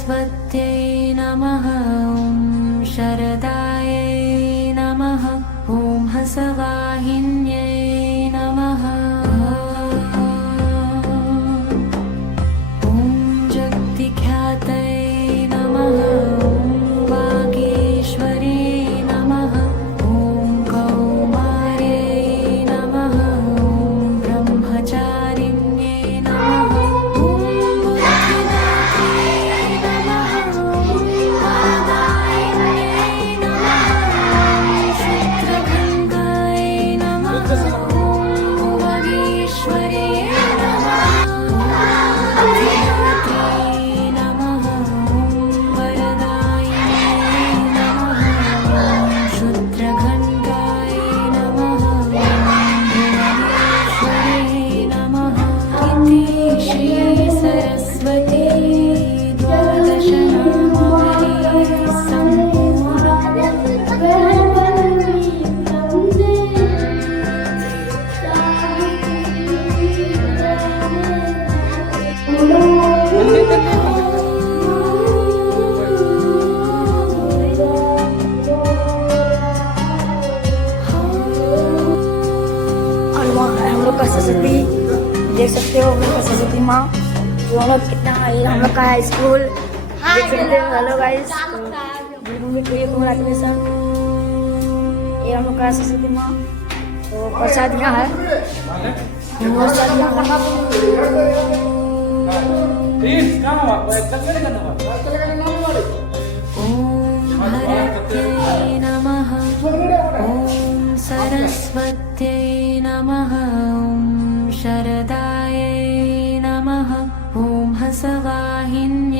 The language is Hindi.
सरस्वत्यै नमः ॐ शरदायै नमः ॐ हंसवाहिन्यै नमः ॐ जगद्विख्यातै नमः ॐ वागीश्वर्यै नमः ॐ कौमार्यै नमः ॐ ब्रह्मचारिण्यै नमः ॐ बुद्धिदात्र्यै नमः ॐ वरदायिन्यै नमः ॐ शुक्रभङ्गायै नमः ॐ वागीश्वर्यै नमः हम लोग का सरस्वती देख सकते हो। हम लोग का सरस्वती माँ हम लोग कितना हम लोग का है स्कूल देख सकते हो। Hello guys, congratulation. ये हम लोग का सरस्वती माँ तो प्रसाद यहाँ है। प्रसाद ॐ हरत्यै नमः ॐ सरस्वत्यै नमः ॐ शरदायै नमः ॐ हंसवाहिन्यै